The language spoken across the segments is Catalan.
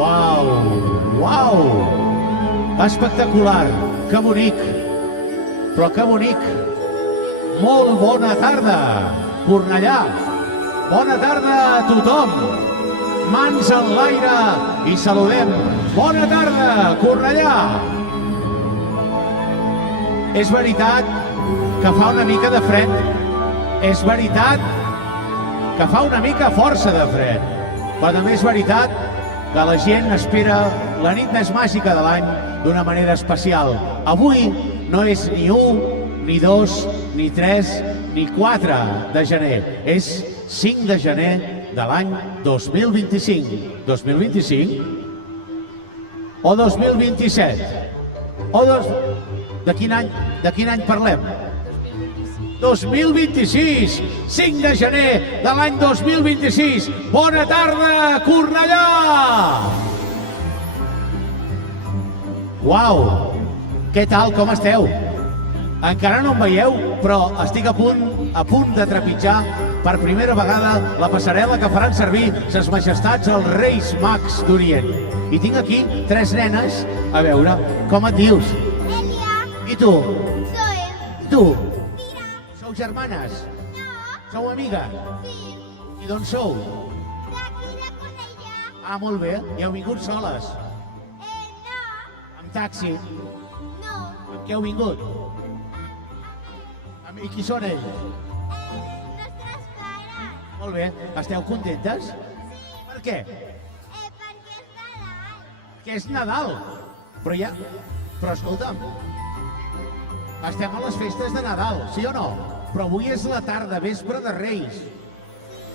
Uau, uau! Espectacular, que bonic, però que bonic. Molt bona tarda, Cornellà. Bona tarda a tothom. Mans en l'aire i saludem. Bona tarda, Cornellà. És veritat que fa una mica de fred. És veritat que fa una mica força de fred. Però també és veritat que la gent espera la nit més màgica de l'any d'una manera especial. Avui no és ni 1, ni 2, ni 3, ni 4 de gener. És 5 de gener de l'any 2025. 2025? O 2027? De quin any parlem? 2026, 5 de gener de l'any 2026. Bona tarda, Cornellà! Uau! Què tal, com esteu? Encara no em veieu, però estic a punt de trepitjar per primera vegada la passarel·la que faran servir ses majestats els Reis Mags d'Orient. I tinc aquí 3 nenes. A veure, com et dius? Elia. I tu? Zoe. I tu? Mira. Sou germanes? No. Sou amigues? Sí. I d'on sou? D'aquí de Cornellà. Ah, molt bé. I heu vingut soles? No. Amb taxi? No. Amb què heu vingut? I qui són ells? Nostres pares. Molt bé. Esteu contentes? Sí. Per què? Perquè és Nadal. Que és Nadal. Però escolta'm, estem a les festes de Nadal, sí o no? Però avui és la tarda, vespre de Reis.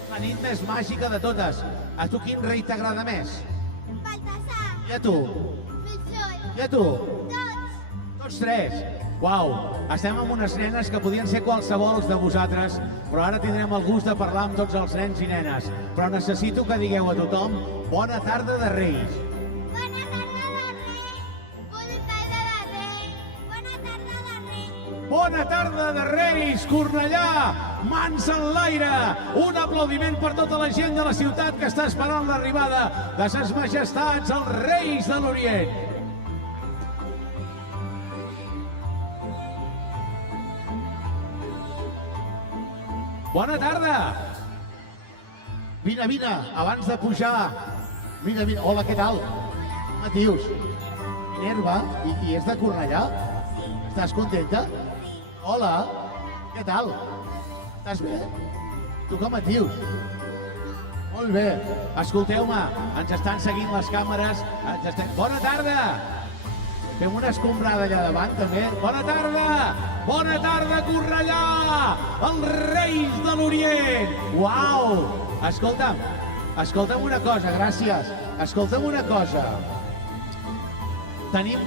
La nit més màgica de totes. A tu quin rei t'agrada més? Baltasar. I a tu? Melchor. I a tu? Tots. Tots 3. Uau, estem amb unes nenes que podien ser qualsevols de vosaltres, però ara tindrem el gust de parlar amb tots els nens i nenes. Però necessito que digueu a tothom bona tarda de Reis. Bona tarda de Reis. Bona tarda de Reis. Bona tarda de Reis. Bona tarda de Reis, Cornellà! Mans en l'aire! Un aplaudiment per tota la gent de la ciutat que està esperant l'arribada de ses majestats, els Reis de l'Orient. Bona tarda! Vine, abans de pujar. Vine. Hola, què tal? Com et dius? Minerva? I és de Cornellà? Estàs contenta? Hola, què tal? Estàs bé? Tu com et dius? Molt bé. Escolteu-me, ens estan seguint les càmeres. Bona tarda! Fem una escombrada allà davant, també. Bona tarda! Bona tarda, Cornellà! Els Reis de l'Orient! Uau! Escolta'm una cosa, gràcies. Escolta'm una cosa. Tenim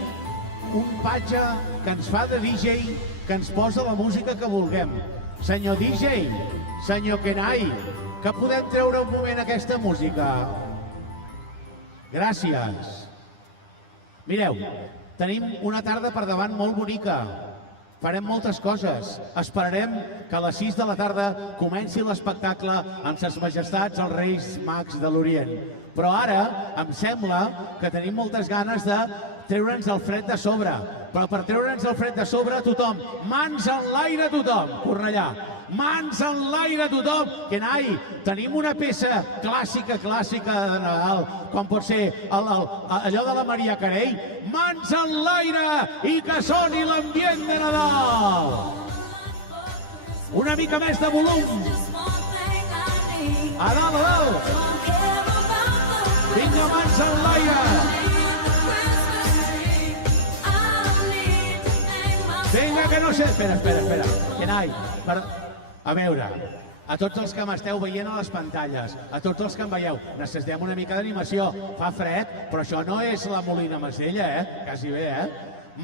un patge que ens fa de DJ, que ens posa la música que vulguem. Senyor DJ, senyor Kenai, que podem treure un moment aquesta música? Gràcies. Mireu, tenim una tarda per davant molt bonica. Farem moltes coses. Esperarem que a les 6 de la tarda comenci l'espectacle amb ses majestats els Reis Mags de l'Orient. Però ara em sembla que tenim moltes ganes de treure'ns el fred de sobre. Però per treure'ns el fred de sobre, tothom, mans en l'aire tothom, Cornellà. Mans en l'aire tothom. Kenai, tenim una peça clàssica de Nadal, com pot ser allò de la Maria Carey. Mans en l'aire i que soni l'ambient de Nadal. Una mica més de volum. A dalt. Vinga, mans en l'aire. Vinga, que no sé... Espera. Kenai, a veure, a tots els que m'esteu veient a les pantalles, a tots els que em veieu, necessitem una mica d'animació. Fa fred, però això no és la Molina Masella, Quasi bé,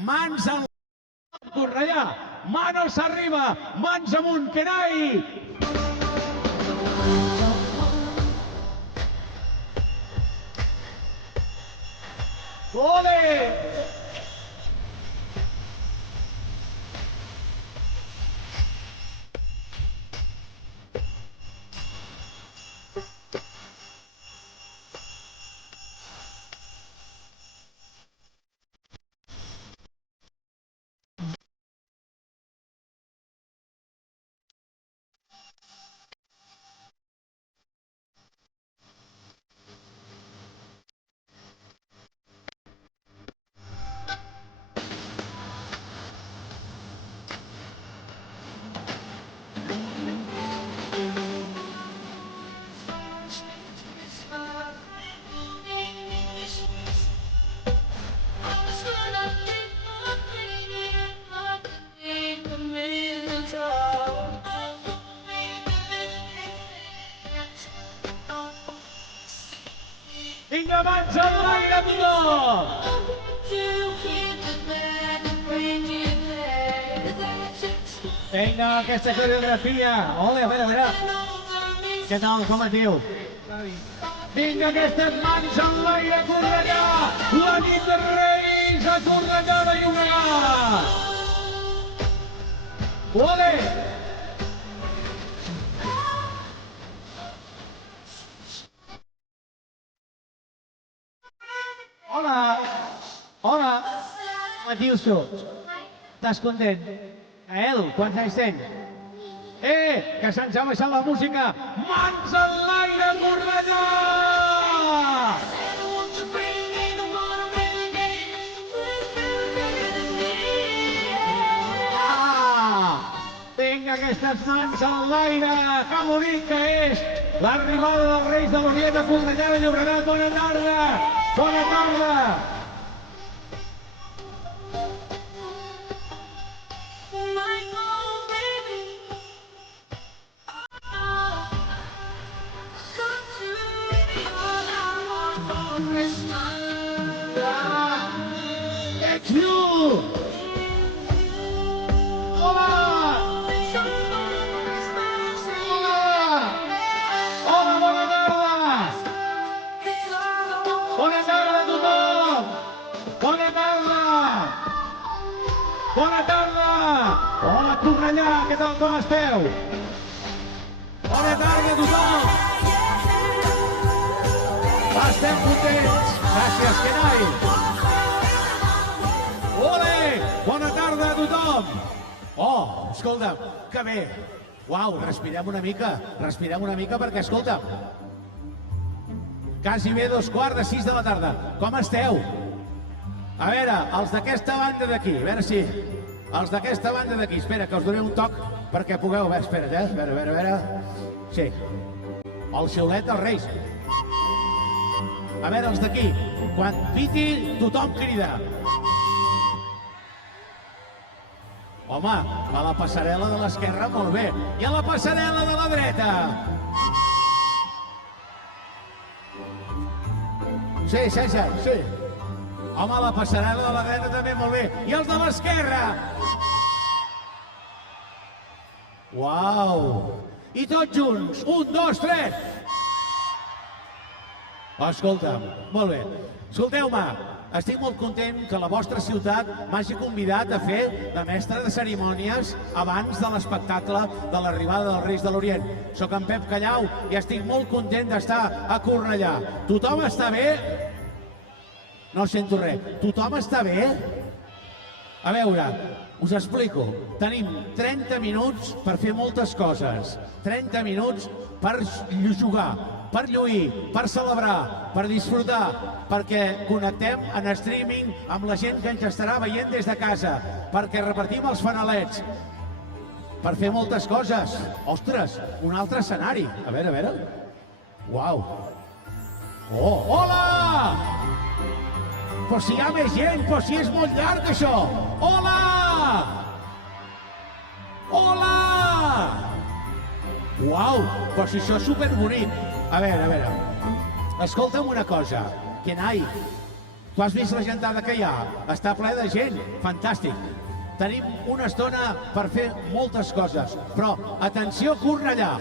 Mans en l'aire, Cornellà! Manos arriba! Mans amunt, Kenai! Ole! Vinga, mans enlaire, tothom! Vinga, aquesta coreografia. Ole, a veure. Què tal, com et diu? Vinga, aquestes mans enlaire, Cornellà! La nit de Reis a Cornellà de Llobregat! Ole! Hola! Hola! Com et dius tu? Estàs content? El, quants anys tens? Que se'ns ha baixat la música! Mans enlaire, Cornellà! Vinga, aquestes mans enlaire! Que bonic que és! L'arribada dels Reis de l'Orient a Cornellà de Llobregat. Bona tarda! Bona tarda! It's you! Hola! Hola! Hola, bona tarda! Bona tarda a tothom! Bona tarda! Bona tarda! Hola, Cornellà, què tal, com esteu? Bona tarda a tothom! Estem contents! Gràcies, Kenai! Ole! Bona tarda a tothom! Oh, escolta'm, que bé! Uau, respirem una mica perquè, escolta'm, quasi bé 2:15 de la tarda. Com esteu? A veure, els d'aquesta banda d'aquí, a veure si... Els d'aquesta banda d'aquí, espera, que us donaré un toc perquè pugueu... Espera't, a veure... Sí, el xiulet dels Reis. A veure, els d'aquí, quan piti, tothom crida. Home, a la passarel·la de l'esquerra, molt bé. I a la passarel·la de la dreta? Sí, César, sí. Home, a la passarel·la de la dreta també, molt bé. I els de l'esquerra? Uau! I tots junts, 1, 2, 3. Escolta'm, molt bé. Escolteu-me, estic molt content que la vostra ciutat m'hagi convidat a fer de mestre de cerimònies abans de l'espectacle de l'arribada dels Reis de l'Orient. Soc en Pep Callau i estic molt content d'estar a Cornellà. Tothom està bé? No sento res. Tothom està bé? A veure, us explico. Tenim 30 minuts per fer moltes coses. 30 minuts per jugar, per lluir, per celebrar, per disfrutar, perquè connectem en streaming amb la gent que ens estarà veient des de casa, perquè repartim els fanalets, per fer moltes coses. Ostres, un altre escenari. A veure. Uau. Oh, hola! Però si hi ha més gent, però si és molt llarg, això. Hola! Hola! Uau, però si això és superbonic. A veure. Escolta'm una cosa. Kenai, tu has vist la gentada que hi ha? Està ple de gent. Fantàstic. Tenim una estona per fer moltes coses. Però, atenció, Cornellà.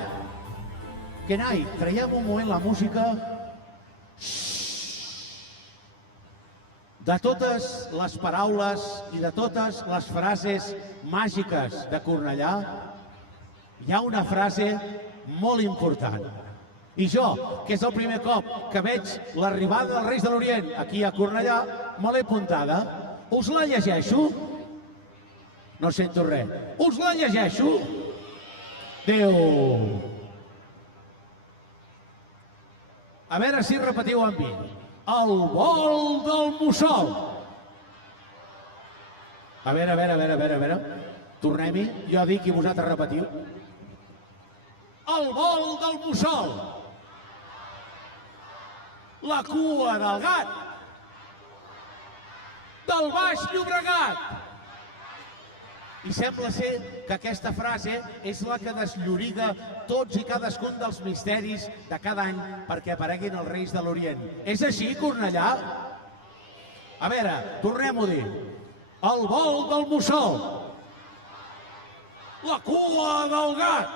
Kenai, traiem un moment la música. De totes les paraules i de totes les frases màgiques de Cornellà, hi ha una frase molt important. I jo, que és el primer cop que veig l'arribada dels Reis de l'Orient aquí a Cornellà, me l'he apuntada. Us la llegeixo? No sento res. Us la llegeixo? Déu! A veure si repetiu amb mi. El vol del mussol. A veure. Tornem-hi. Jo dic i vosaltres repetiu. El vol del mussol. La cua del gat. Del Baix Llobregat. I sembla ser que aquesta frase és la que deslloriga tots i cadascun dels misteris de cada any perquè apareguin els Reis de l'Orient. És així, Cornellà? A veure, tornem-ho a dir. El vol del mussol. La cua del gat.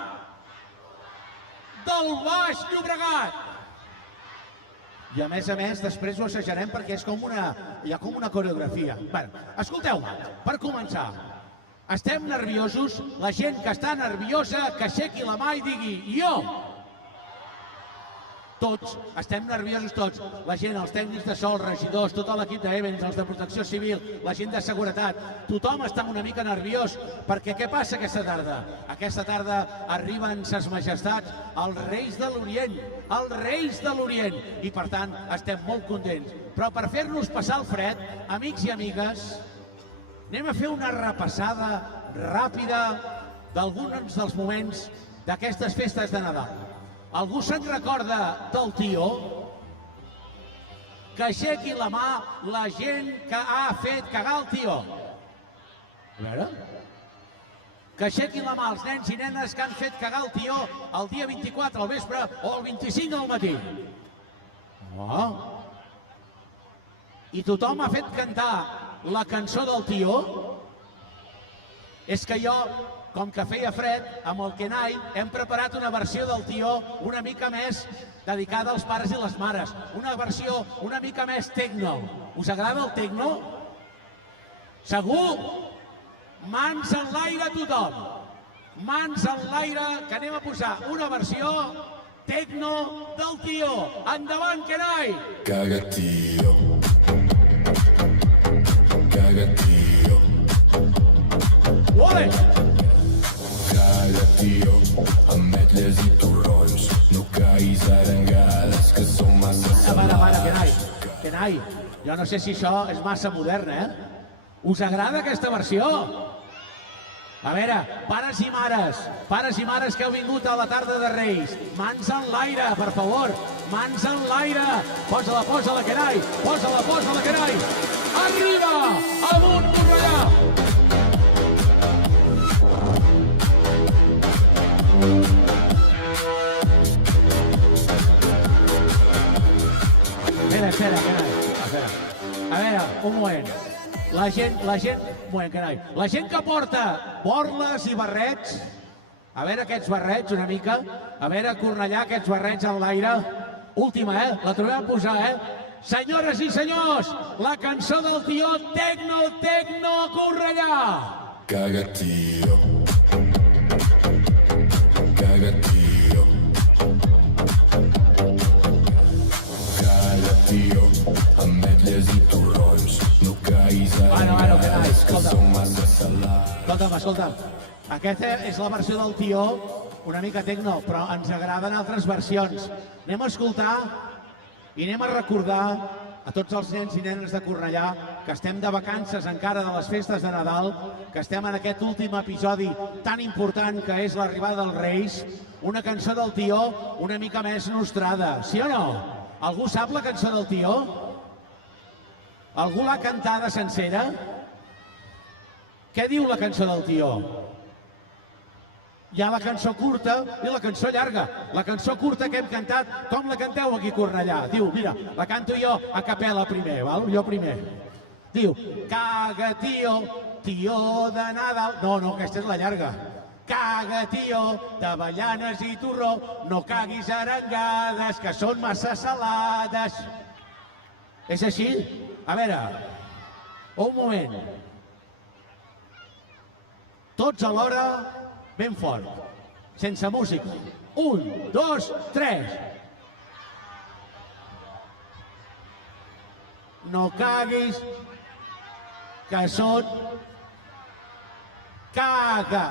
Del Baix Llobregat. I a més, després ho assajarem perquè és hi ha com una coreografia. Bé, escolteu-me, per començar, estem nerviosos? La gent que està nerviosa, que aixequi la mà i digui jo. Tots, estem nerviosos tots. La gent, els tècnics de so, els regidors, tot l'equip d'Events, els de protecció civil, la gent de seguretat, tothom està una mica nerviós perquè què passa aquesta tarda? Aquesta tarda arriben ses majestats, els Reis de l'Orient, els Reis de l'Orient, i per tant estem molt contents. Però per fer-nos passar el fred, amics i amigues, anem a fer una repassada ràpida d'alguns dels moments d'aquestes festes de Nadal. Algú se'n recorda del tió? Que aixequi la mà la gent que ha fet cagar el tió. A veure? Que aixequi la mà els nens i nenes que han fet cagar el tió el dia 24 al vespre o el 25 al matí. Oh. I tothom ha fet cantar la cançó del tió? És que jo, com que feia fred, amb el Kenai hem preparat una versió del tió una mica més dedicada als pares i les mares. Una versió una mica més tecno. Us agrada el tecno? Segur? Mans en l'aire tothom. Mans en l'aire, que anem a posar una versió tecno del tió. Endavant, Kenai! Caga tio. Caga tio. Ole! Caga tio, ametlles i torrons, no caiguis arengades que són massa salades. Kenai, jo no sé si això és massa modern, Us agrada aquesta versió? A veure, pares i mares que heu vingut a la tarda de Reis, mans en l'aire, per favor, mans en l'aire, posa-la, Kenai, posa-la, Kenai, arriba, amunt, Cornellà! Espera, Kenai. A veure, un moment. La gent, un moment, Kenai. La gent que porta borles i barrets, a veure aquests barrets una mica, a veure, Cornellà, aquests barrets en l'aire. Última, la trobem a posar, Senyores i senyors, la cançó del tió Tecno, Cornellà! Caga tio. Caga tio. Caga tio, ametlles i torrons, no caiguis arengades que són massa salades. Escolta'm, aquesta és la versió del tió, una mica tecno, però ens agraden altres versions. Anem a escoltar i anem a recordar a tots els nens i nenes de Cornellà que estem de vacances encara de les festes de Nadal, que estem en aquest últim episodi tan important que és l'arribada dels Reis, una cançó del tió una mica més nostrada, sí o no? Algú sap la cançó del tió? Algú l'ha cantada sencera? Què diu la cançó del tió? Hi ha la cançó curta i la cançó llarga. La cançó curta que hem cantat, com la canteu aquí a Cornellà? Diu, mira, la canto jo a capella primer, val? Jo primer. Diu, caga tio, tió de Nadal... No, aquesta és la llarga. Caga tio, d'avellanes i torró, no caguis arengades, que són massa salades. És així? A veure, un moment. Tots alhora, ben fort, sense música. 1, 2, 3. No caguis, que són... Caga.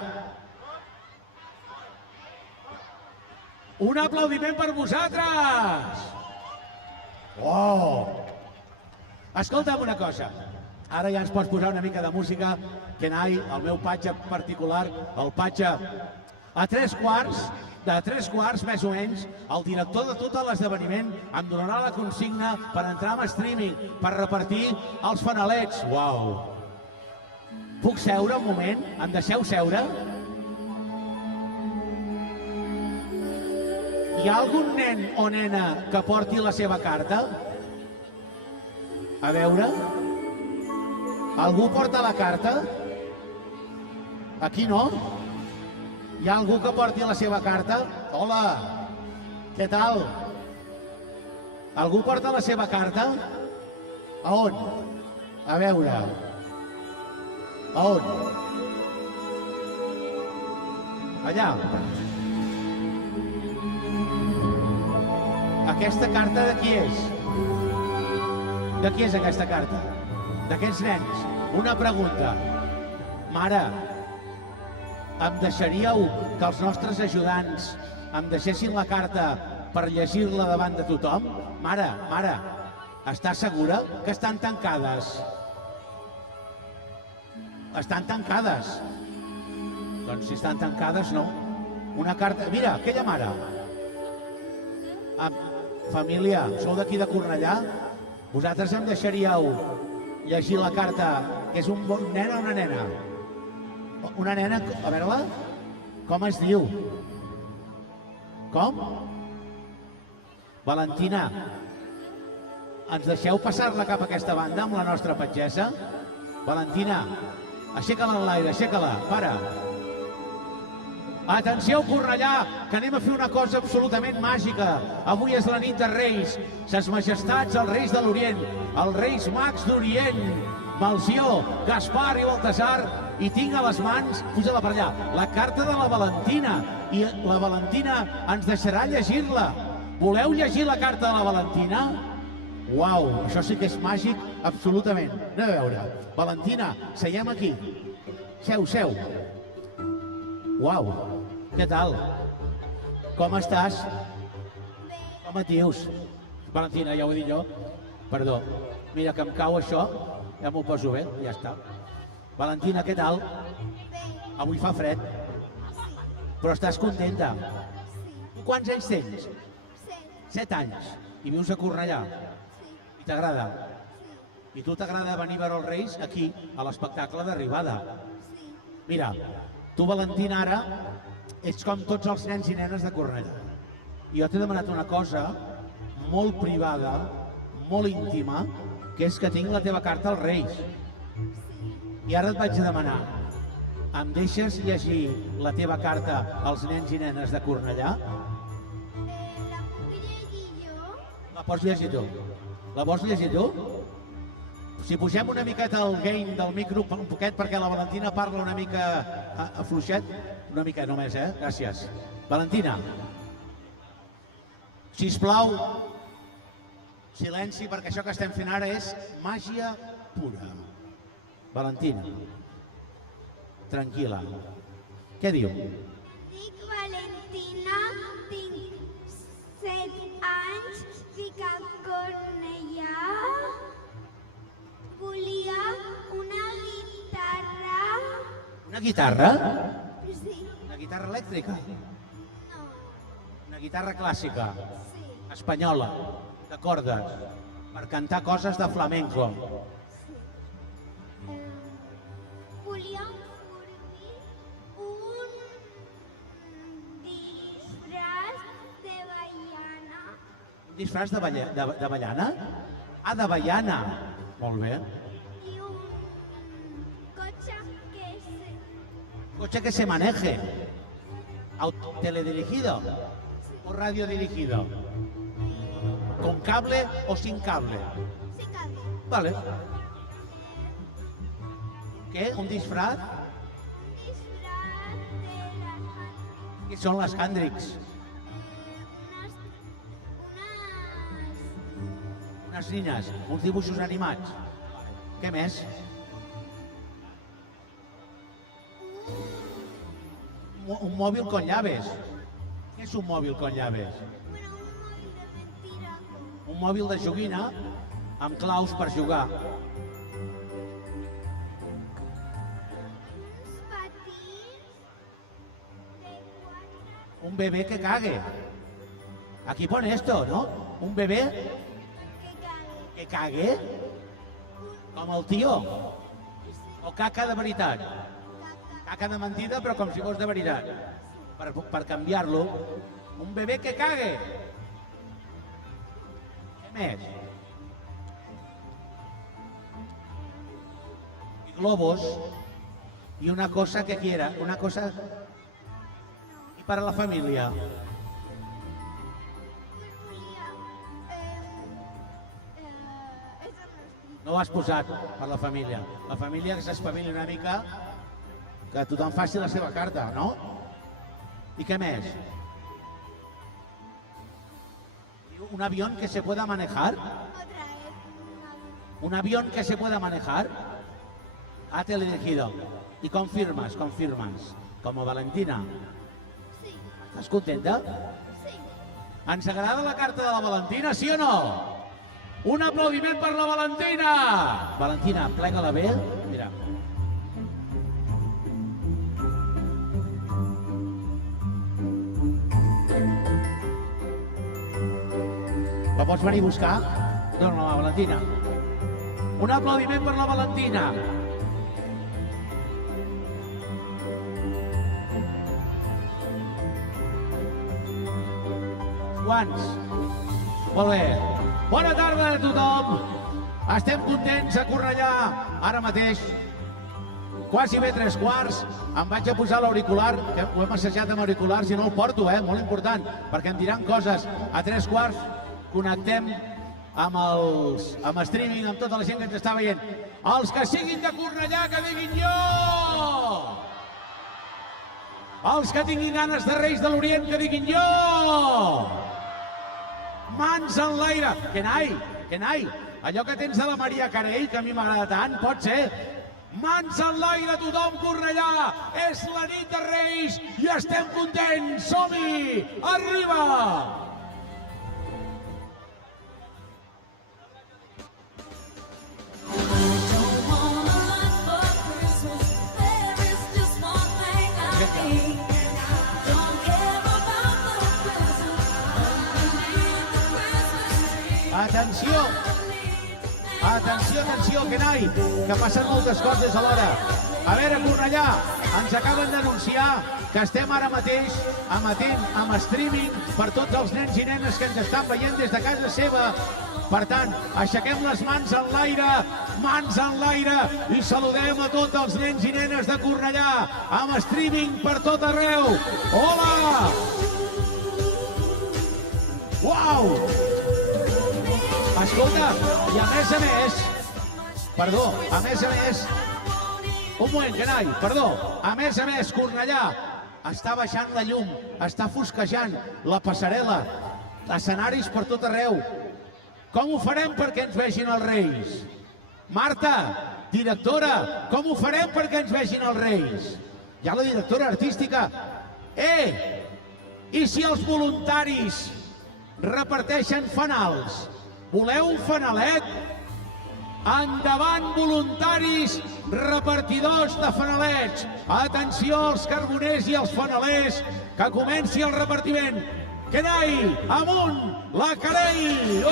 Un aplaudiment per vosaltres! Oh! Escolta'm una cosa. Ara ja ens pots posar una mica de música, Kenai, el meu patge particular, el patge a 3/4, de 3/4 més o menys, el director de tot l'esdeveniment em donarà la consigna per entrar en streaming, per repartir els fanalets. Uau! Puc seure un moment? Em deixeu seure? Hi ha algun nen o nena que porti la seva carta? A veure... Algú porta la carta? Aquí no? Hi ha algú que porti la seva carta? Hola! Què tal? Algú porta la seva carta? A on? A veure... A on? Allà. Aquesta carta de qui és? De qui és aquesta carta? D'aquests nens. Una pregunta. Mare, em deixaríeu que els nostres ajudants em deixessin la carta per llegir-la davant de tothom? Mare, estàs segura que estan tancades? Estan tancades. Doncs si estan tancades, no. Una carta... Mira, aquella mare. Família, sou d'aquí de Cornellà? Vosaltres em deixaríeu llegir la carta, que és un bon nen o una nena? Una nena, a veure-la, com es diu? Com? Valentina, ens deixeu passar-la cap a aquesta banda amb la nostra patgessa? Valentina, aixeca-la en l'aire, aixeca-la, para. Atenció, Cornellà, que anem a fer una cosa absolutament màgica. Avui és la nit de Reis. Ses Majestats, els Reis de l'Orient, els Reis Mags d'Orient, Melcior, Gaspar i Baltasar, i tinc a les mans, puja-la per allà, la carta de la Valentina. I la Valentina ens deixarà llegir-la. Voleu llegir la carta de la Valentina? Uau, això sí que és màgic, absolutament. Anem a veure. Valentina, seiem aquí. Seu. Uau, què tal? Com estàs? Bé, Com et dius? Valentina, ja ho he dit jo. Perdó. Mira, que em cau això, ja m'ho poso bé, ja està. Valentina, què tal? bé, Avui fa fred, però estàs contenta. sí, Quants anys tens? 7 anys. I vius a Cornellà? sí, I t'agrada? sí, I tu t'agrada venir a veure els Reis aquí, a l'espectacle d'arribada? sí. Mira, tu, Valentina, ara ets com tots els nens i nenes de Cornellà. I jo t'he demanat una cosa molt privada, molt íntima, que és que tinc la teva carta als Reis. I ara et vaig a demanar, em deixes llegir la teva carta als nens i nenes de Cornellà? La puc llegir jo? La pots llegir tu? La vols llegir tu? Si pugem una miqueta el gain del micro un poquet perquè la Valentina parla una mica fluixet, una mica només, gràcies. Valentina, sisplau, silenci, perquè això que estem fent ara és màgia pura. Valentina, tranquil·la. Què diu? Dic Valentina, tinc 7 anys, vic a Cornellà. Volia una guitarra. Una guitarra? Sí, Una guitarra elèctrica? no, Una guitarra clàssica, sí, espanyola, de cordes, per cantar coses de flamenco. sí. Volia un disfraç de baiana. Un disfraç de ballana? Ah, de baiana. Molt bé. I un cotxe que se... Coche que se maneje. Teledirigido o radiodirigido. ¿Con cable o sin cable? Sí, cabe. Vale. ¿Qué? ¿Un disfraz? Un disfraz de las manos. ¿Qué son las Handrix? Unes nines, uns dibuixos animats. Què més? Un mòbil con llaves. Què és un mòbil con llaves? Bueno, un móvil de mentira. Un mòbil de joguina amb claus per jugar. Uns patins de 4 Un bebé que cague. Aquí pone esto, ¿no? Un bebé que cabe. que cague. Com el tio. Sí. O caca de veritat? Caca. Caca de mentida, però com si fos de veritat. Per canviar-lo. Un bebè que cague. Què més? I globos. Y una cosa que quiera. Una cosa... Y para la familia. No ho has posat per la família. La família que s'espavili una mica, que tothom faci la seva carta, no? I què més? ¿Un avión que se pueda manejar? Otra vez. ¿Un avión que se pueda manejar? Ha teleelegido. Y confirmas. Como Valentina. Sí. Estàs contenta? Sí. Ens agrada la carta de la Valentina, sí o no? Un aplaudiment per la Valentina! Valentina, plega-la bé. Mira. La pots venir a buscar? Dóna-la, Valentina. Un aplaudiment per la Valentina. Quants? Molt bé. Bona tarda a tothom. Estem contents a Cornellà ara mateix. Quasi bé 3:15. Em vaig a posar l'auricular, que ho hem assajat amb auriculars i no el porto, molt important, perquè em diran coses. A 3:15 connectem amb streaming, amb tota la gent que ens està veient. Els que siguin de Cornellà, que diguin jo! Els que tinguin ganes de Reis de l'Orient, que diguin jo! Mans en l'aire! Que nai! Allò que tens de la Maria Carey, que a mi m'agrada tant, pot ser? Mans en l'aire, tothom, Cornellà! És la nit de Reis i estem contents! Som-hi! Arriba! Atenció! Atenció, que passen moltes coses alhora. A veure, Cornellà, ens acaben d'anunciar que estem ara mateix emetent amb streaming per tots els nens i nenes que ens estan veient des de casa seva. Per tant, aixequem les mans en l'aire i saludem a tots els nens i nenes de Cornellà amb streaming per tot arreu. Hola! Uau! Escolta, i a més, un moment, canall, a més, Cornellà, està baixant la llum, està fosquejant la passarel·la, escenaris per tot arreu. Com ho farem perquè ens vegin els Reis? Marta, directora, com ho farem perquè ens vegin els Reis? Hi ha la directora artística. I si els voluntaris reparteixen fanals? Voleu un fanalet? Endavant, voluntaris repartidors de fanalets. Atenció als carboners i als fanalers, que comenci el repartiment. Kenai, amunt, la Carey!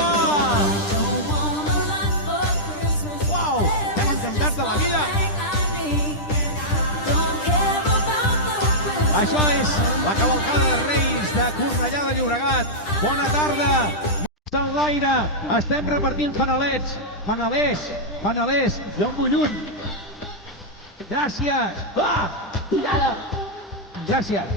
Uau, hem encantat de la vida. Això és la cavalcada de Reis de Cornellà de Llobregat. Bona tarda. En l'aire, estem repartint fanalets. Fanalers, jo em vull un. Gràcies. Gràcies.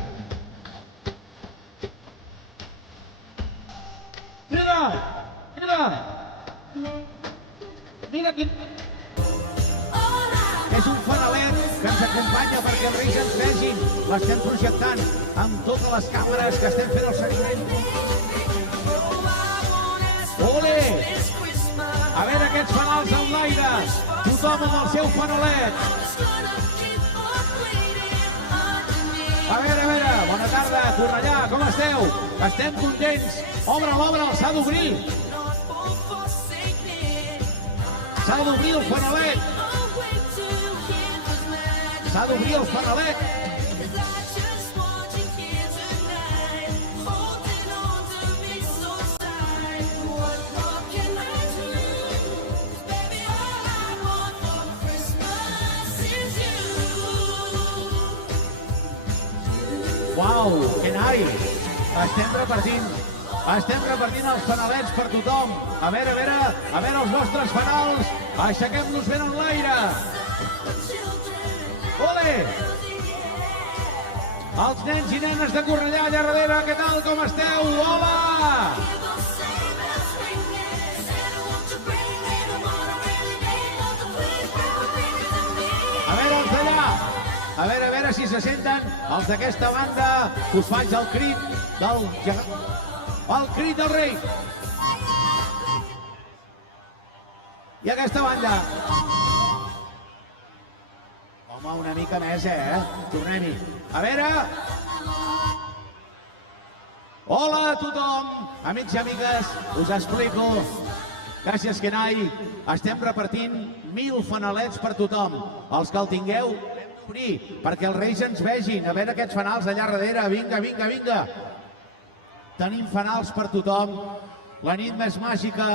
Mira quin... És un fanalet que ens acompanya perquè els Reis ens vegin. L'estem projectant amb totes les càmeres que estem fent el seguiment. Ole! A veure aquests fanals en l'aire. Tothom amb el seu fanalet. A veure, bona tarda, Cornellà, com esteu? Estem contents. Obre'l, s'ha d'obrir. S'ha d'obrir el fanalet. Uau, Kenai! Estem repartint els fanalets per tothom. A veure els vostres fanals. Aixequem-los ben en l'aire. Ole! Els nens i nenes de Cornellà allà darrere, què tal, com esteu? Hola! A veure els d'allà. A veure si se senten els d'aquesta banda. Us faig el crit del gegant. El crit del rei. I aquesta banda. Home, una mica més, Tornem-hi. A veure. Hola a tothom, amics i amigues, us explico. Gràcies, Kenai. Estem repartint 1.000 fanalets per tothom. Els que el tingueu, l'hem d'obrir, perquè els reis ens vegin. A veure aquests fanals allà darrere. Vinga. Tenim fanals per tothom. La nit més màgica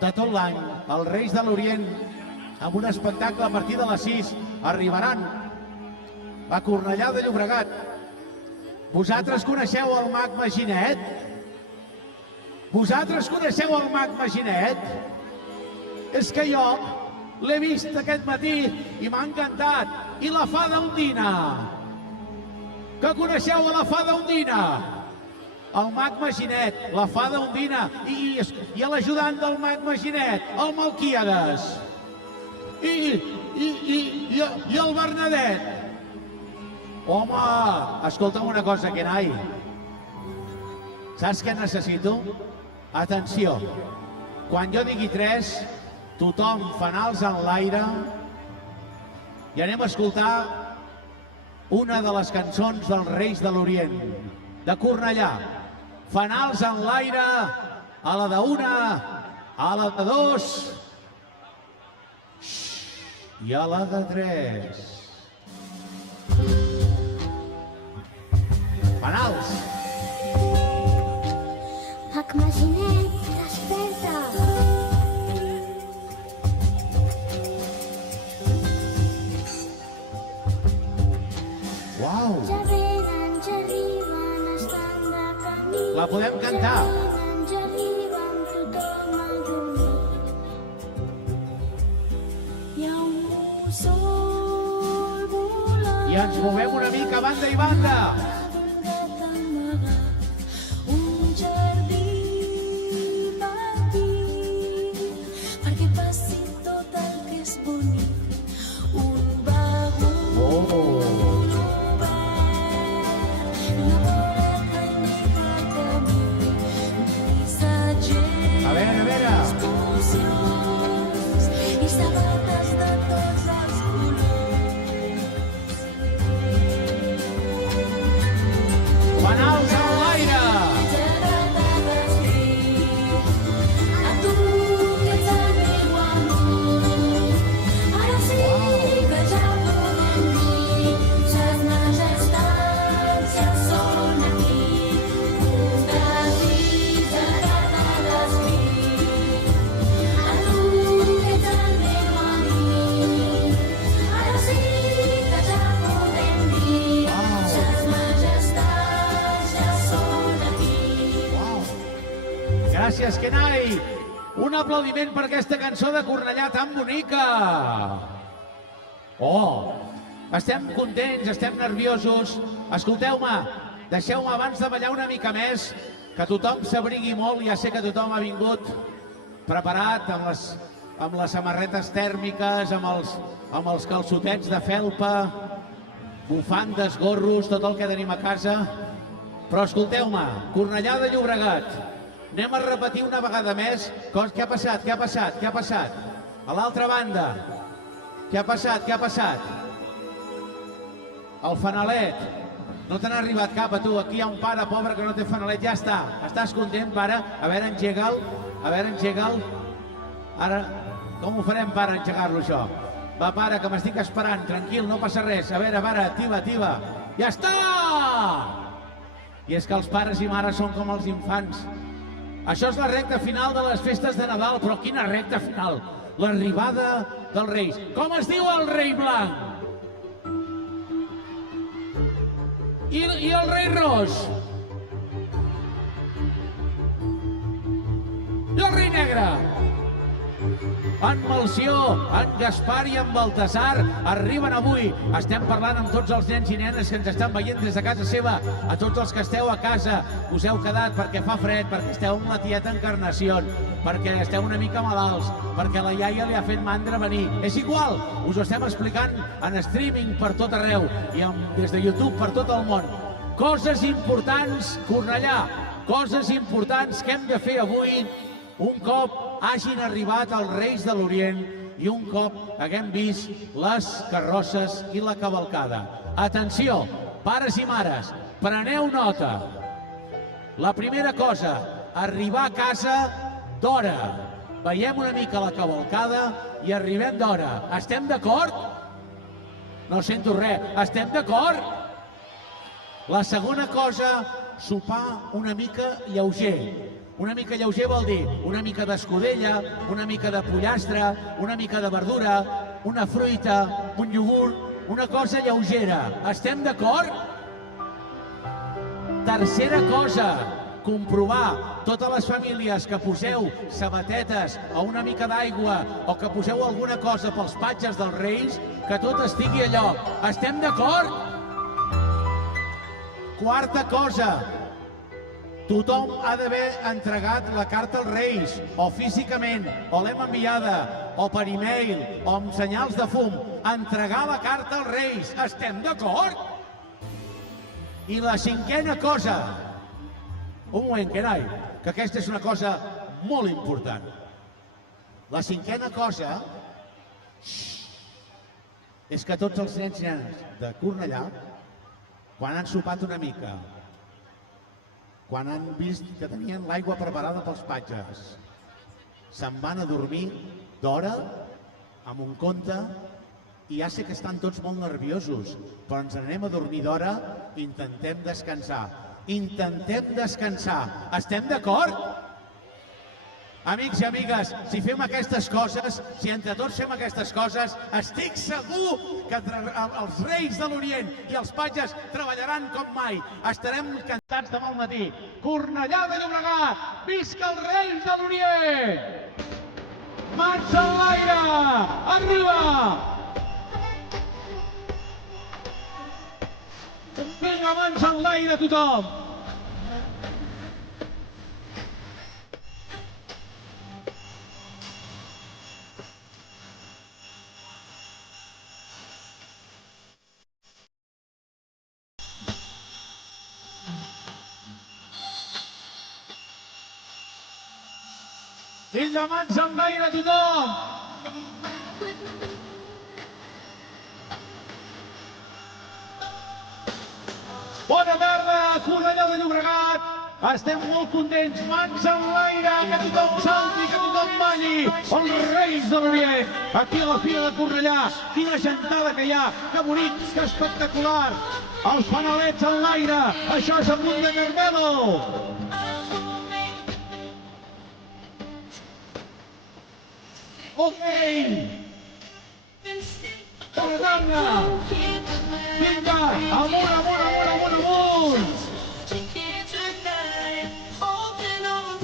de tot l'any. Els Reis de l'Orient, amb un espectacle a partir de les 6, arribaran a Cornellà de Llobregat. Vosaltres coneixeu el mag Maginet? Vosaltres coneixeu el mag Maginet? És que jo l'he vist aquest matí i m'ha encantat. I la fada Ondina? Que coneixeu a la fada Ondina? El mag Maginet, la fada Ondina i l'ajudant del mag Maginet, el Melquíades. I el Bernadet. Home, escolta'm una cosa, Kenai. Saps què necessito? Atenció. Quan jo digui 3, tothom fanals en l'aire i anem a escoltar una de les cançons dels Reis de l'Orient, de Cornellà. Fanals en l'aire, a la d'1, a la de 2 i a la de 3. Fanals. Mag Maginet, desperta. Uau! Ja venen, ja arriben, estan de camí. La podem cantar. Ja venen, ja arriben, tothom a dormir. Hi ha un mussol volant. I ens movem una mica banda i banda. Un jardí petit perquè passi tot el que és bonic. Un vagó A veure. I sabates de tots els colors. Fanals en l'aire. T'agrada vestir a tu que ets el meu amor. Ara sí que ja podem dir ses majestats ja són aquí. Un desig t'agrada vestir a tu que ets el meu amic. Ara sí que ja podem dir ses majestats ja són aquí. Gràcies, Kenai. Un aplaudiment per aquesta cançó de Cornellà tan bonica. Oh, estem contents, estem nerviosos. Escolteu-me, deixeu-me abans de ballar una mica més, que tothom s'abrigui molt. Ja sé que tothom ha vingut preparat amb les samarretes tèrmiques, amb els calçotets de felpa, bufandes, gorros, tot el que tenim a casa. Però escolteu-me, Cornellà de Llobregat, anem a repetir una vegada més. Què ha passat? A l'altra banda. Què ha passat? El fanalet. No te n'ha arribat cap a tu. Aquí hi ha un pare pobre que no té fanalet. Ja està. Estàs content, pare? A veure, engega'l. Ara, com ho farem, pare, engegar-lo, això? Va, pare, que m'estic esperant. Tranquil, no passa res. A veure, pare, activa. Ja està! I és que els pares i mares són com els infants. Això és la recta final de les festes de Nadal, però quina recta final? L'arribada dels Reis. Com es diu el rei blanc? I el rei ros? I el rei negre? En Melcior, en Gaspar i en Baltasar arriben avui. Estem parlant amb tots els nens i nenes que ens estan veient des de casa seva. A tots els que esteu a casa, us heu quedat perquè fa fred, perquè esteu amb la tieta Encarnació, perquè esteu una mica malalts, perquè la iaia li ha fet mandra venir. És igual, us ho estem explicant en streaming per tot arreu i des de YouTube per tot el món. Coses importants, Cornellà, coses importants que hem de fer avui un cop hagin arribat els Reis de l'Orient i un cop haguem vist les carrosses i la cavalcada. Atenció, pares i mares, preneu nota. La primera cosa, arribar a casa d'hora. Veiem una mica la cavalcada i arribem d'hora. Estem d'acord? No sento res. Estem d'acord? La segona cosa, sopar una mica lleuger. Una mica lleuger vol dir una mica d'escudella, una mica de pollastre, una mica de verdura, una fruita, un iogurt, una cosa lleugera. Estem d'acord? Tercera cosa, comprovar totes les famílies que poseu sabatetes o una mica d'aigua o que poseu alguna cosa pels patges dels Reis, que tot estigui a lloc. Estem d'acord? Quarta cosa, tothom ha d'haver entregat la carta als Reis, o físicament, o l'hem enviada, o per e-mail, o amb senyals de fum. Entregar la carta als Reis. Estem d'acord? I la cinquena cosa, un moment, Kenai, que aquesta és una cosa molt important. La cinquena cosa és que tots els nens i nenes de Cornellà, quan han sopat una mica, quan han vist que tenien l'aigua preparada pels patges, se'n van a dormir d'hora, amb un conte, i ja sé que estan tots molt nerviosos, però ens anem a dormir d'hora i intentem descansar. Intentem descansar. Estem d'acord? Amics i amigues, si fem aquestes coses, si entre tots fem aquestes coses, estic segur que els Reis de l'Orient i els patges treballaran com mai. Estarem cantats demà al matí. Cornellà de Llobregat, visca els Reis de l'Orient! Mans en l'aire! Arriba! Vinga, mans en l'aire tothom! Vinga, mans en l'aire tothom! Bona tarda, Cornellà de Llobregat! Estem molt contents, mans en l'aire, que tothom salti, que tothom balli! Els Reis de l'Orient, aquí a la Fira de Cornellà, quina gentada que hi ha, que bonic, que espectacular! Els fanalets en l'aire, això és a punt de Carmelo! Ok! Bona tarda! Vinga, amunt, amunt, amunt, amunt, amunt!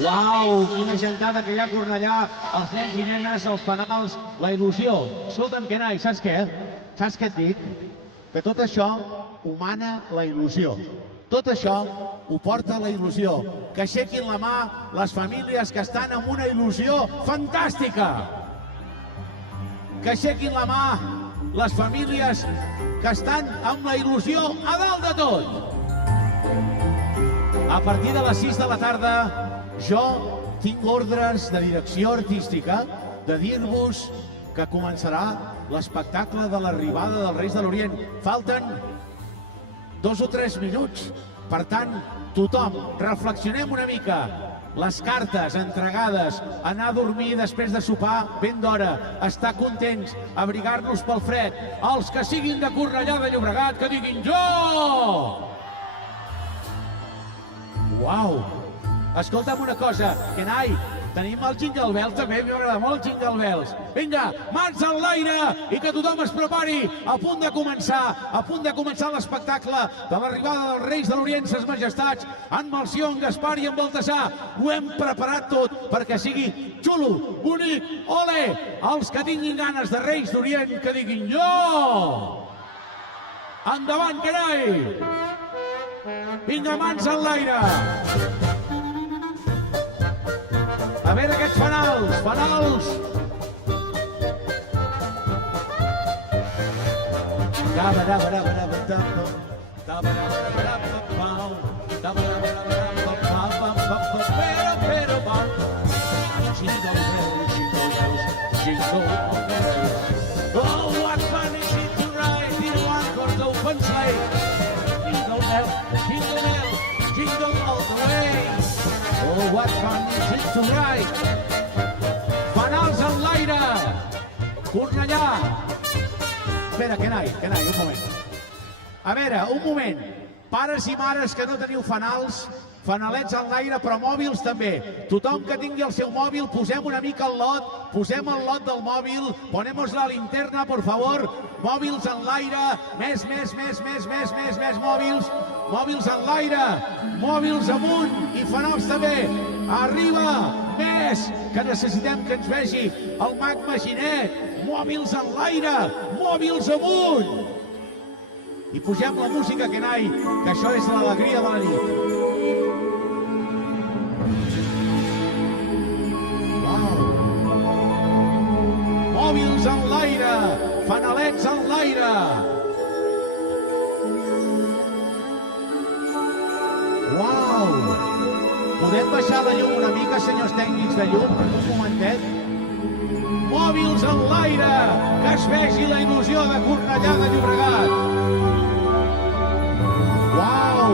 Uau, quina gentada que hi ha a Cornellà, els nens i nenes, els fanals, la il·lusió. Escolta'm, Kenai, saps què? Saps què et dic? Que tot això ho mana la il·lusió. Tot això ho porta la il·lusió. Que aixequin la mà les famílies que estan amb una il·lusió fantàstica. Que aixequin la mà les famílies que estan amb la il·lusió a dalt de tot. A partir de les 6 de la tarda, jo tinc ordres de direcció artística de dir-vos que començarà l'espectacle de l'arribada dels Reis de l'Orient. Falten 2 o 3 minuts. Per tant, tothom, reflexionem una mica. Les cartes entregades, anar a dormir després de sopar ben d'hora, estar contents, abrigar-nos pel fred. Els que siguin de Cornellà de Llobregat, que diguin jo! Uau! Escolta'm una cosa, Kenai, Tenim el Jingle Bells també, m'agrada molt el Jingle Bells. Vinga, mans en l'aire i que tothom es prepari. A punt de començar l'espectacle de l'arribada dels Reis de l'Orient, ses majestats, en Melcior, en Gaspar i en Baltasar. Ho hem preparat tot perquè sigui xulo, bonic, ole! Els que tinguin ganes de Reis d'Orient que diguin jo! Endavant, carai! Vinga, mans en l'aire! A veure aquests fanals! Oh, what fun is it to ride in one horse open sleigh? Jingle all the way. Oh, what fun is it to ride? Fanals en l'aire. Cornellà. Espera, Kenai, un moment. A veure, un moment. Pares i mares que no teniu fanals, fanalets en l'aire, però mòbils també. Tothom que tingui el seu mòbil, posem una mica el lot, posem el lot del mòbil, ponemos la linterna, por favor. Mòbils en l'aire, més mòbils. Mòbils en l'aire, mòbils amunt i fanals també. Arriba, més, que necessitem que ens vegi el mag Maginet. Mòbils en l'aire, mòbils amunt. I pugem la música, Kenai, que això és l'alegria de la nit. Mòbils en l'aire, fanalets en l'aire. Uau! Podem baixar la llum una mica, senyors tècnics de llum? Un momentet. Mòbils en l'aire, que es vegi la il·lusió de Cornellà de Llobregat. Uau!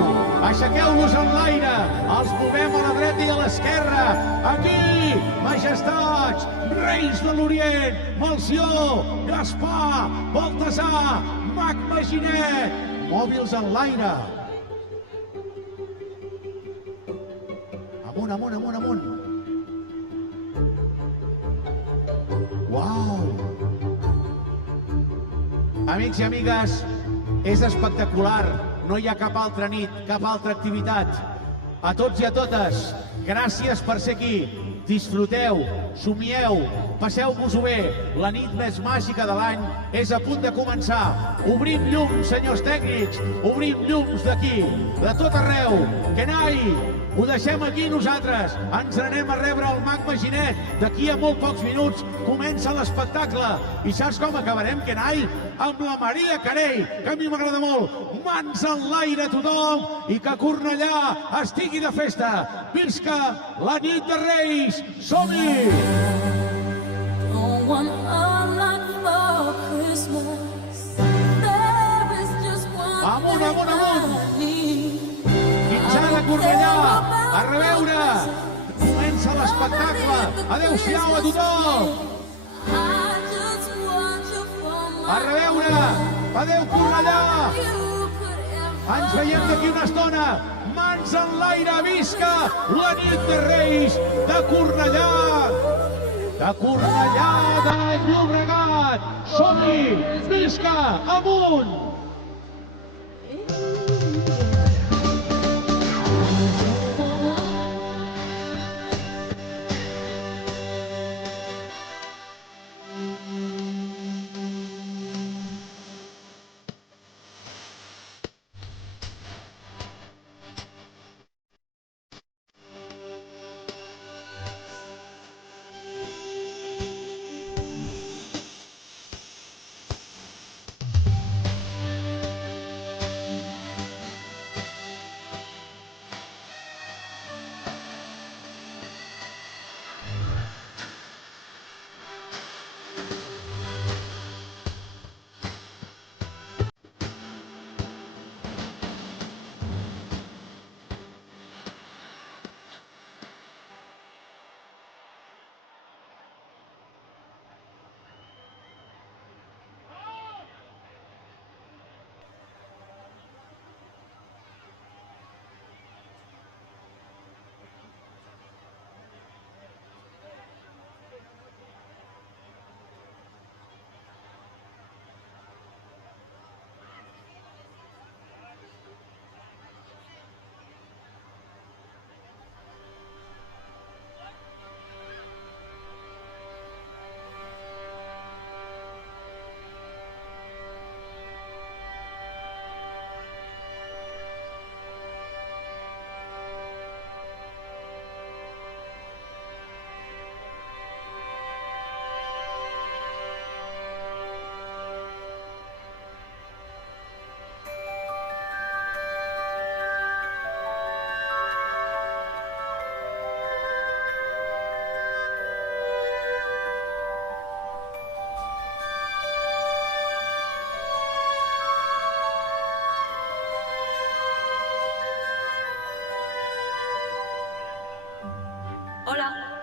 Aixequeu-los en l'aire, els movem a la dreta i a l'esquerra. Aquí, majestats, Reis de l'Orient, Melcior, Gaspar, Baltasar, mag Maginet. Mòbils en l'aire. Amunt. Uau! Amics i amigues, és espectacular. No hi ha cap altra nit, cap altra activitat. A tots i a totes, gràcies per ser aquí. Disfruteu, somieu, passeu-vos-ho bé. La nit més màgica de l'any és a punt de començar. Obrim llums, senyors tècnics, obrim llums d'aquí, de tot arreu. Kenai, ho deixem aquí nosaltres. Ens anem a rebre el mag Maginet. D'aquí a molt pocs minuts comença l'espectacle. I saps com acabarem, Kenai? Amb la Maria Carey, que a mi m'agrada molt. Mans en l'aire tothom i que Cornellà estigui de festa. Visca la nit de Reis! Som-hi! Don't want a lot for Christmas. There is just one Amunt! I need. Fins ara, Cornellà! A reveure! Comença l'espectacle! Adéu-siau a tothom! I just want you for my A reveure! Adéu, Cornellà! You could ever Ens veiem d'aquí una estona! Mans en l'aire! Visca la nit de Reis de Cornellà! De Cornellà de Llobregat! Som-hi! Visca! Amunt!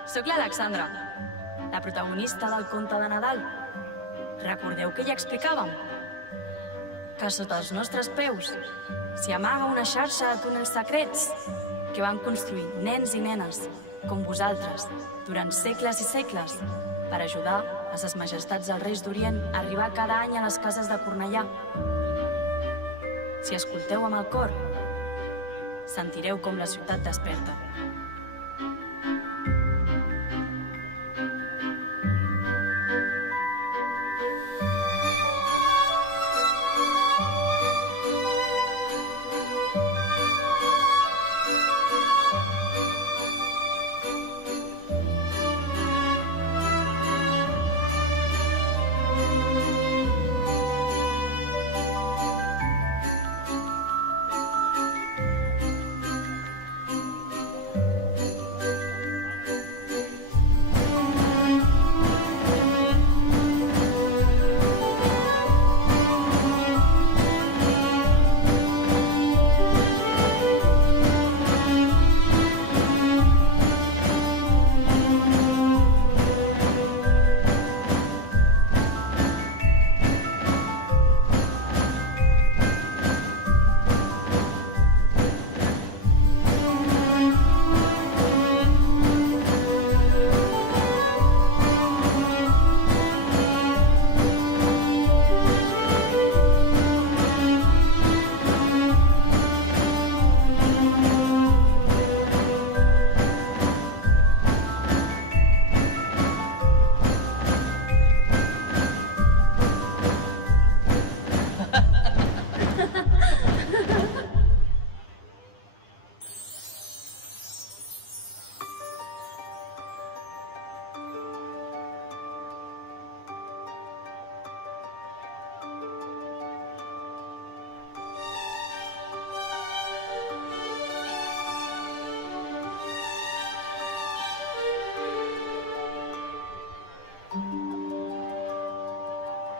Soc l'Alexandra, la protagonista del conte de Nadal. Recordeu que ja explicàvem? Que sota els nostres peus s'hi amaga una xarxa de túnels secrets que van construir nens i nenes, com vosaltres, durant segles i segles, per ajudar a ses majestats dels Reis d'Orient a arribar cada any a les cases de Cornellà. Si escolteu amb el cor, sentireu com la ciutat desperta.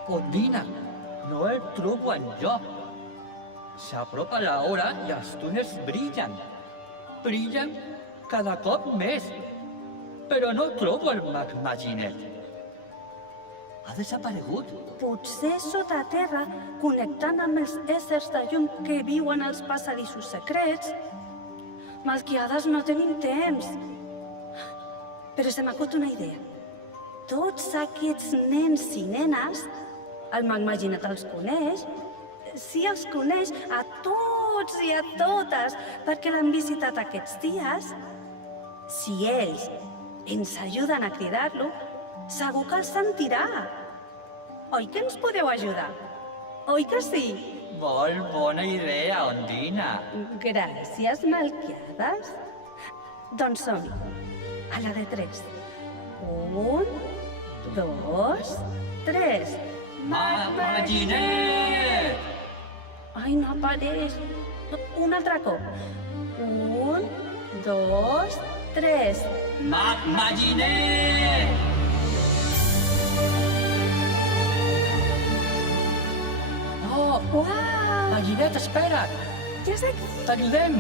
Ondina, no el trobo enlloc. S'apropa l'hora i els túnels brillen. Brillen cada cop més. Però no trobo el mag Maginet. Ha desaparegut. Potser sota terra, connectant amb els éssers de llum que viuen als passadissos secrets. Malquiades, no tenim temps. Però se m'acut una idea. Tots aquests nens i nenes, el mag Maginet els coneix, sí els coneix a tots i a totes, perquè l'han visitat aquests dies. Si ells ens ajuden a cridar-lo, segur que el sentirà. Oi que ens podeu ajudar? Oi que sí? Molt bona idea, Ondina. Gràcies, Malquiades. Doncs som-hi. A la de 3. 1, 2, 3. Mag Maginet! Ai, no apareix. Un altre cop. 1, 2, 3. Mag Maginet! Oh, Uau! Maginet, espera't! Ja és aquí! T'ajudem!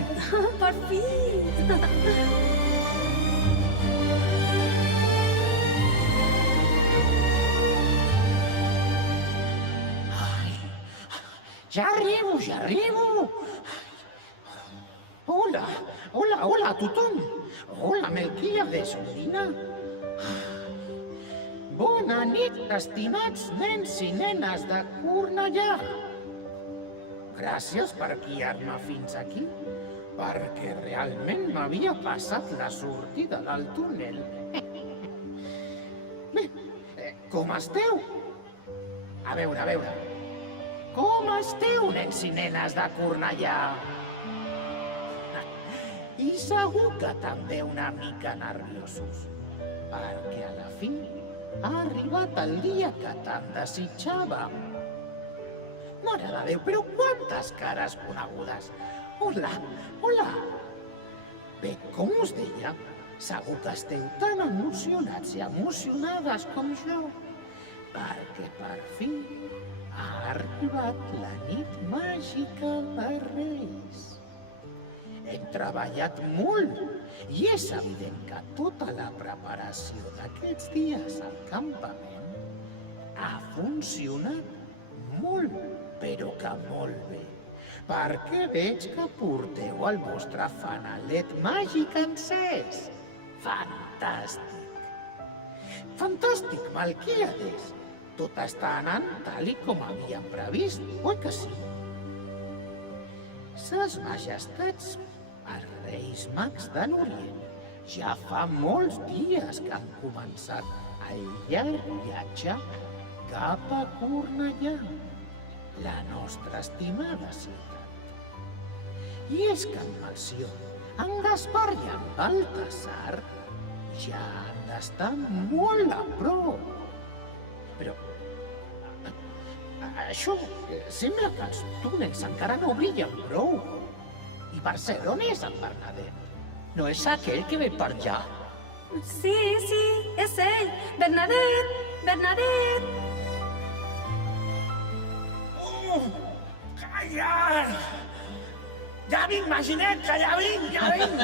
Per fi! Ja arribo! Hola a tothom! Hola, Melquíades, Ondina! Bona nit, estimats nens i nenes de Cornellà! Gràcies per guiar-me fins aquí, perquè realment m'havia passat la sortida del túnel. Bé, com esteu? A veure. Com esteu, nens i nenes de Cornellà? I segur que també una mica nerviosos, perquè a la fi ha arribat el dia que tant desitjàvem. Mare de Déu, però quantes cares conegudes! Hola! Bé, com us deia, segur que esteu tan emocionats i emocionades com jo, perquè per fi ha arribat la nit màgica de Reis. hem treballat molt i és evident que tota la preparació d'aquests dies al campament ha funcionat molt, però que molt bé. Perquè veig que porteu el vostre fanalet màgic encès. Fantàstic! Fantàstic, Melquiades! Tot està anant tal i com havíem previst, oi que sí? Ses majestats, els reis mags de l'Orient, ja fa molts dies que han començat el llarg viatge cap a Cornellà, la nostra estimada ciutat. I és que en Melcior, en Gaspar i en Baltasar ja han d'estar molt a prop. Però això sembla que els túnels encara no brillen prou. I per cert, on és en Bernadet? No és aquell que ve per allà? Sí, sí, és ell. Bernadet! Bernadet! Calla! Ja vinc, Maginet, que ja vinc, ja vinc!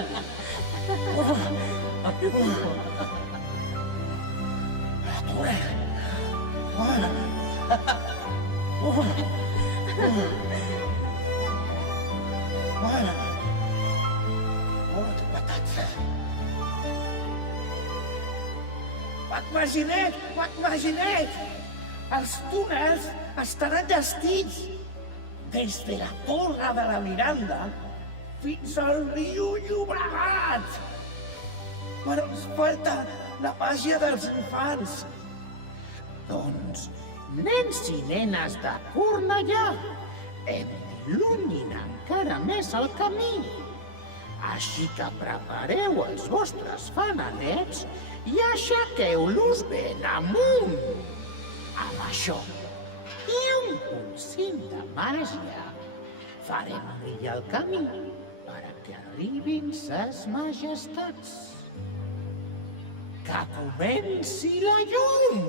Maginet! Els túnels estan enllestits des de la Torre de la Miranda fins al riu Llobregat. Però ens falta la màgia dels infants. Doncs, nens i nenes de Cornellà, hem d'il·luminar encara més el camí. Així que prepareu els vostres fanalets i aixequeu-los ben amunt. Amb això i un polsim de màgia farem brillar el camí perquè arribin ses majestats. Que comenci la llum!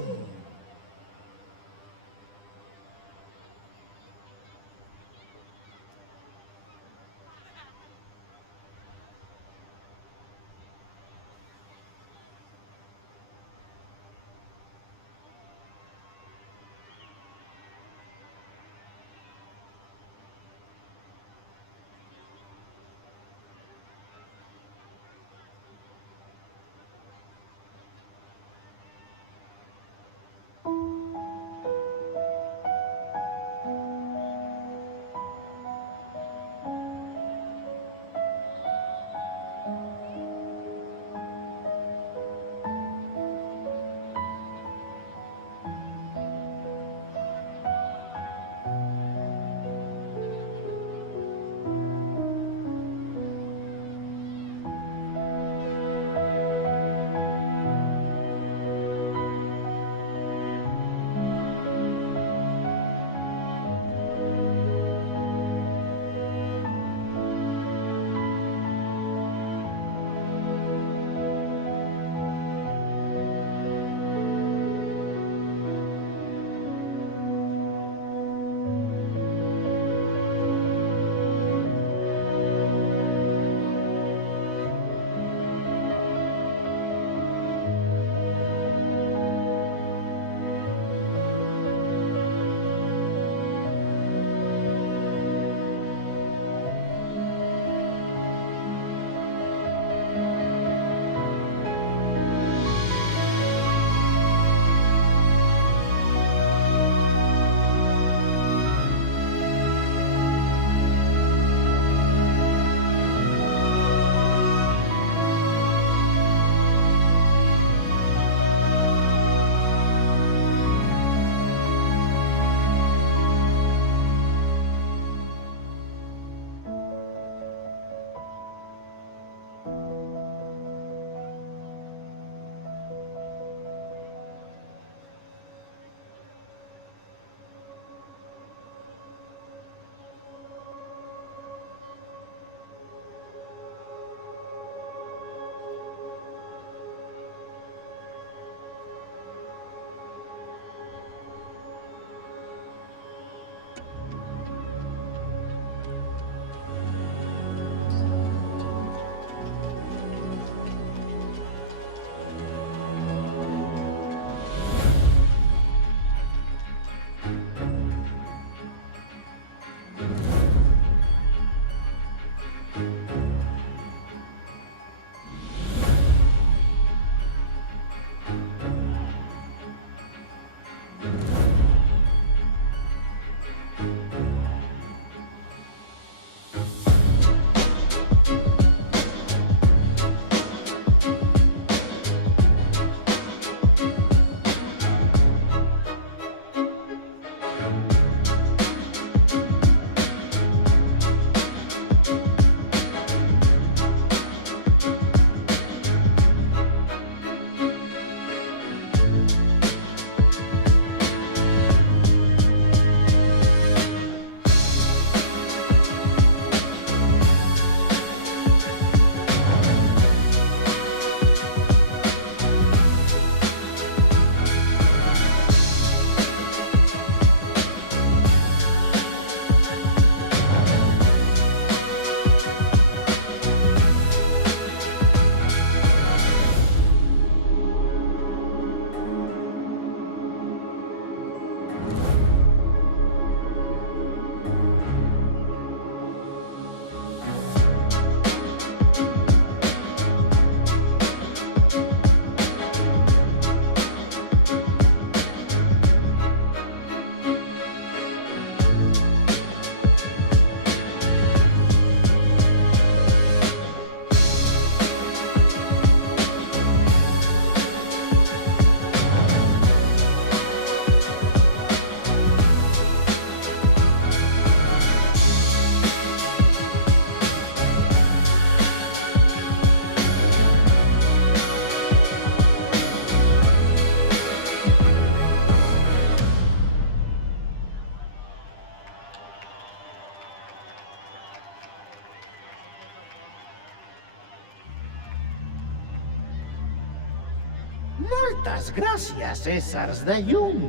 Moltes gràcies, éssers de llum!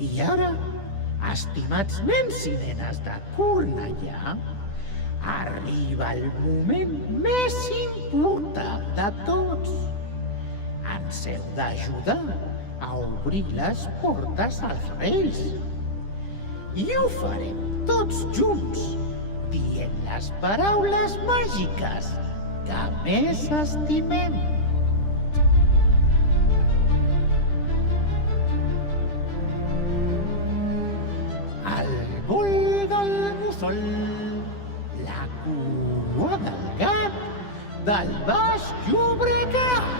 I ara, estimats nens i nenes de Cornellà, arriba el moment més important de tots. Ens heu d'ajudar a obrir les portes als Reis. I ho farem tots junts, dient les paraules màgiques que més estimem. Vol del mussol, la cua del gat, del Baix Llobregat.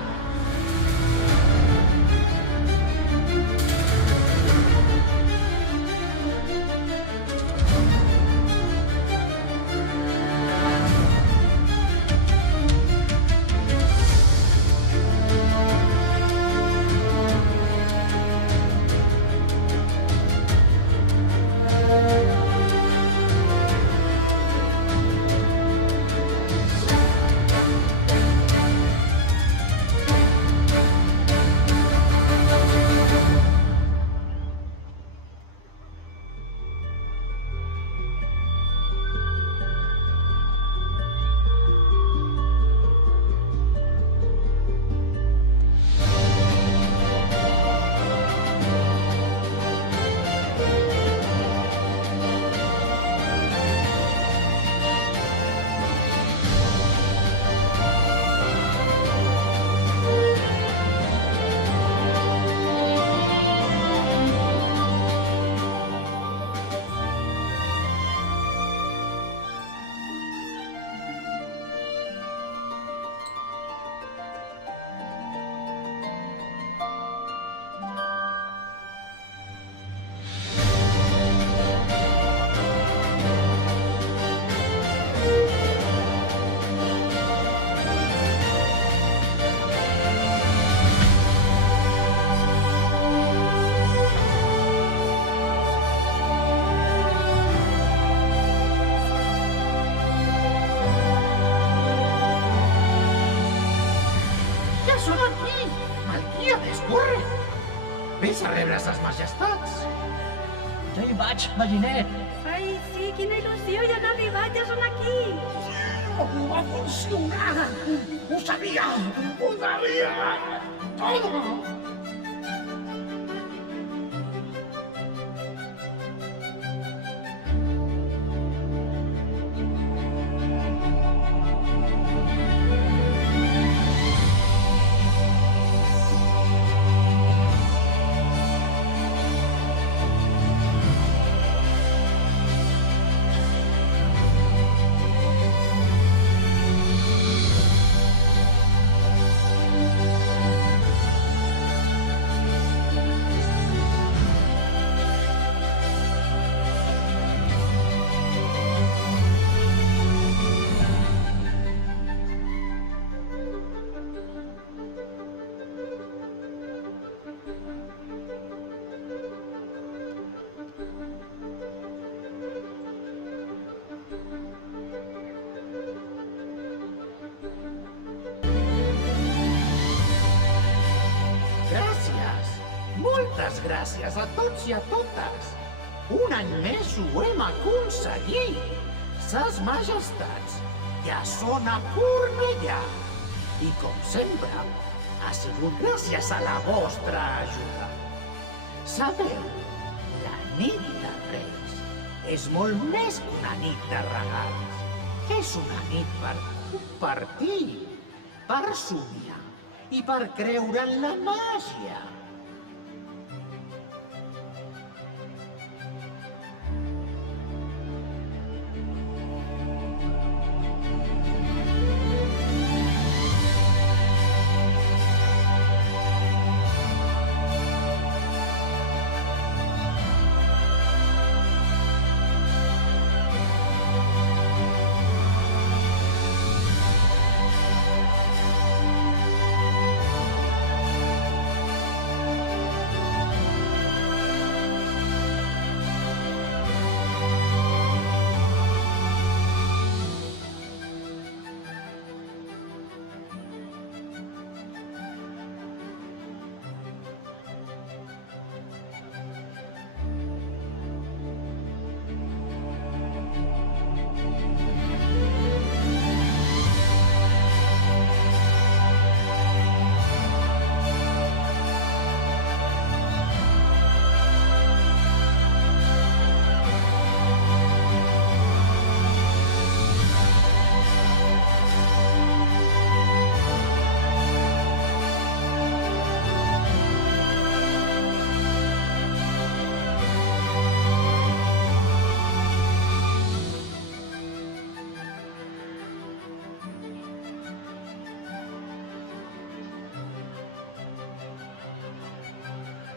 Vés a rebre ses majestats. Ja hi vaig, mariner. Ai, sí, quina il·lusió, ja han arribat, ja són aquí. Va funcionar! Ho sabia! Ho sabia! Todo! gràcies! Moltes gràcies a tots i a totes! Un any més ho hem aconseguit! Ses majestats ja són a Cornellà! I com sempre, ha sigut gràcies a la vostra ajuda. Sabeu, la nit de Reis és molt més que una nit de regals. És una nit per compartir, per somiar i per creure en la màgia.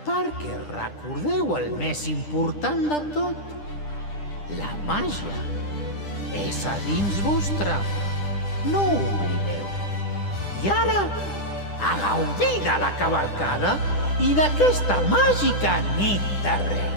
Perquè recordeu el més important de tot? La màgia és a dins vostre. No ho oblideu. I ara, a gaudir de la cavalcada i d'aquesta màgica nit de Reis.